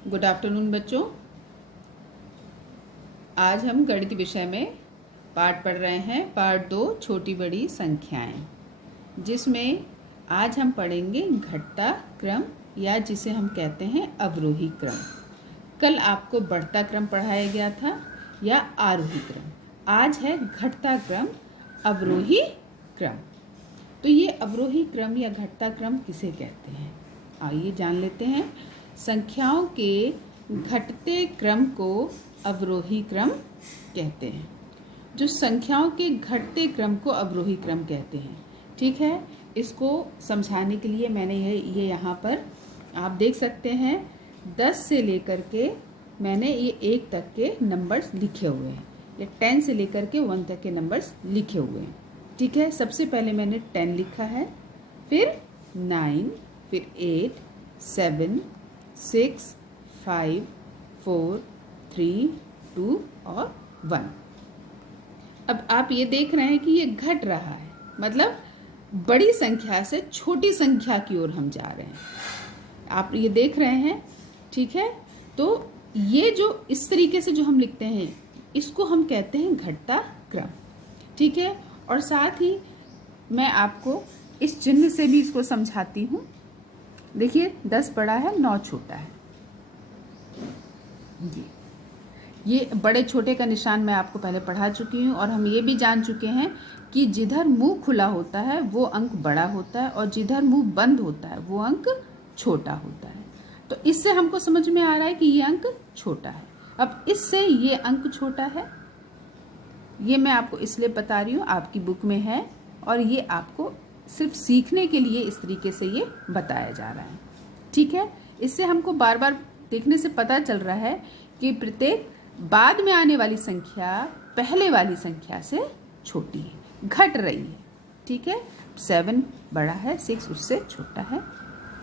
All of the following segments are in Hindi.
गुड आफ्टरनून बच्चों। आज हम गणित विषय में पाठ पढ़ रहे हैं, पार्ट 2 छोटी बड़ी संख्याएं, जिसमें आज हम पढ़ेंगे घटता क्रम या जिसे हम कहते हैं अवरोही क्रम। कल आपको बढ़ता क्रम पढ़ाया गया था या आरोही क्रम, आज है घटता क्रम, अवरोही क्रम। तो ये अवरोही क्रम या घटता क्रम किसे कहते हैं, आइए जान लेते हैं। संख्याओं के घटते क्रम को अवरोही क्रम कहते हैं। जो संख्याओं के घटते क्रम को अवरोही क्रम कहते हैं। ठीक है, इसको समझाने के लिए मैंने ये यहाँ पर आप देख सकते हैं 10 से लेकर के मैंने ये 1 तक के नंबर्स लिखे हुए हैं, या 10 से लेकर के 1 तक के नंबर्स लिखे हुए हैं। ठीक है, सबसे पहले मैंने 10 लिखा है, फिर 9, फिर 8, 7, 6, 5, 4, 3, 2 और 1। अब आप ये देख रहे हैं कि ये घट रहा है, मतलब बड़ी संख्या से छोटी संख्या की ओर हम जा रहे हैं। आप ये देख रहे हैं, ठीक है। तो ये जो इस तरीके से जो हम लिखते हैं, इसको हम कहते हैं घटता क्रम। ठीक है, और साथ ही मैं आपको इस चिन्ह से भी इसको समझाती हूँ। देखिए 10 बड़ा है, 9 छोटा है। ये बड़े छोटे का निशान मैं आपको पहले पढ़ा चुकी हूँ, और हम ये भी जान चुके हैं कि जिधर मुंह खुला होता है वो अंक बड़ा होता है, और जिधर मुंह बंद होता है वो अंक छोटा होता है। तो इससे हमको समझ में आ रहा है कि ये अंक छोटा है। अब इससे ये अंक छोटा है, ये मैं आपको इसलिए बता रही हूँ, आपकी बुक में है, और ये आपको सिर्फ सीखने के लिए इस तरीके से ये बताया जा रहा है। ठीक है, इससे हमको बार बार देखने से पता चल रहा है कि प्रत्येक बाद में आने वाली संख्या पहले वाली संख्या से छोटी है, घट रही है। ठीक है, 7 बड़ा है, 6 उससे छोटा है।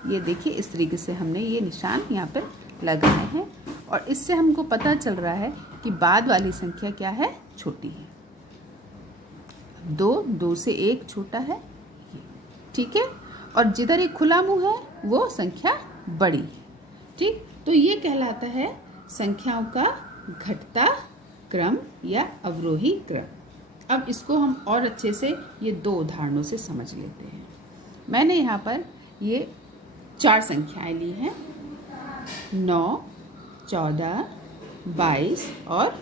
ये देखिए इस तरीके से हमने ये निशान यहाँ पर लगाए हैं, और इससे हमको पता चल रहा है कि बाद वाली संख्या क्या है, छोटी है। 2 से 1 छोटा है, ठीक है, और जिधर एक खुला मुंह है वो संख्या बड़ी है। ठीक, तो ये कहलाता है संख्याओं का घटता क्रम या अवरोही क्रम। अब इसको हम और अच्छे से ये 2 उदाहरणों से समझ लेते हैं। मैंने यहाँ पर ये 4 संख्याएं ली हैं, 9, 14, 22 और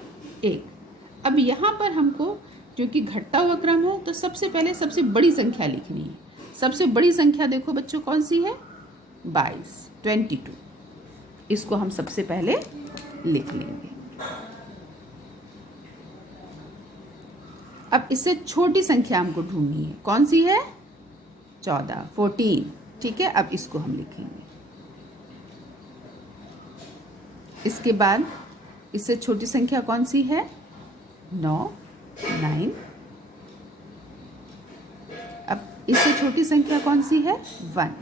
1। अब यहाँ पर हमको क्योंकि घटता हुआ क्रम है, तो सबसे पहले सबसे बड़ी संख्या लिखनी है। सबसे बड़ी संख्या देखो बच्चों कौन सी है, 22। इसको हम सबसे पहले लिख लेंगे। अब इससे छोटी संख्या हमको ढूंढनी है, कौन सी है, 14। ठीक है, अब इसको हम लिखेंगे। इसके बाद इससे छोटी संख्या कौन सी है, 9। अब इससे छोटी संख्या कौन सी है, 1।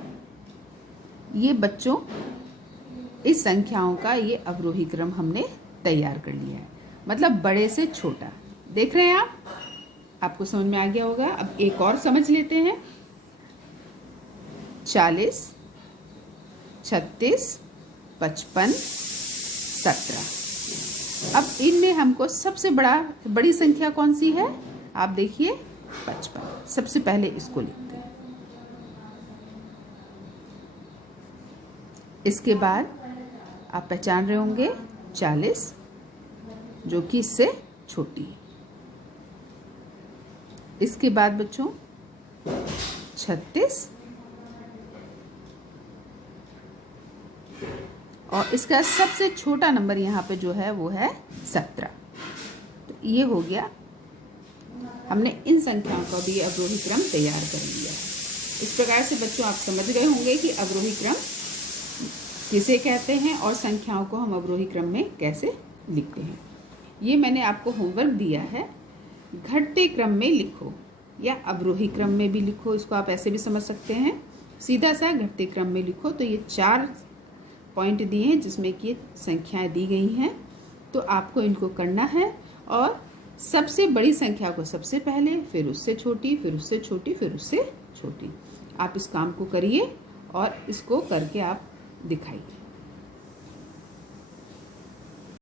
ये बच्चों इस संख्याओं का ये अवरोही क्रम हमने तैयार कर लिया है, मतलब बड़े से छोटा। देख रहे हैं आप, आपको समझ में आ गया होगा। अब एक और समझ लेते हैं, 40, 36, 55, 17। अब इनमें हमको सबसे बड़ी संख्या कौन सी है, आप देखिए 55। सबसे पहले इसको लिखते हैं। इसके बाद आप पहचान रहे होंगे 40, जो कि इससे छोटी है। इसके बाद बच्चों 36, और इसका सबसे छोटा नंबर यहाँ पे जो है वो है 17। तो ये हो गया, हमने इन संख्याओं का भी अवरोही क्रम तैयार कर लिया है। इस प्रकार से बच्चों आप समझ गए होंगे कि अवरोही क्रम किसे कहते हैं और संख्याओं को हम अवरोही क्रम में कैसे लिखते हैं। ये मैंने आपको होमवर्क दिया है, घटते क्रम में लिखो या अवरोही क्रम में भी लिखो। इसको आप ऐसे भी समझ सकते हैं, सीधा सा घटते क्रम में लिखो। तो ये 4 पॉइंट दिए हैं जिसमें कि संख्याएं दी गई हैं, तो आपको इनको करना है, और सबसे बड़ी संख्या को सबसे पहले, फिर उससे छोटी, फिर उससे छोटी, फिर उससे छोटी। आप इस काम को करिए और इसको करके आप दिखाइए।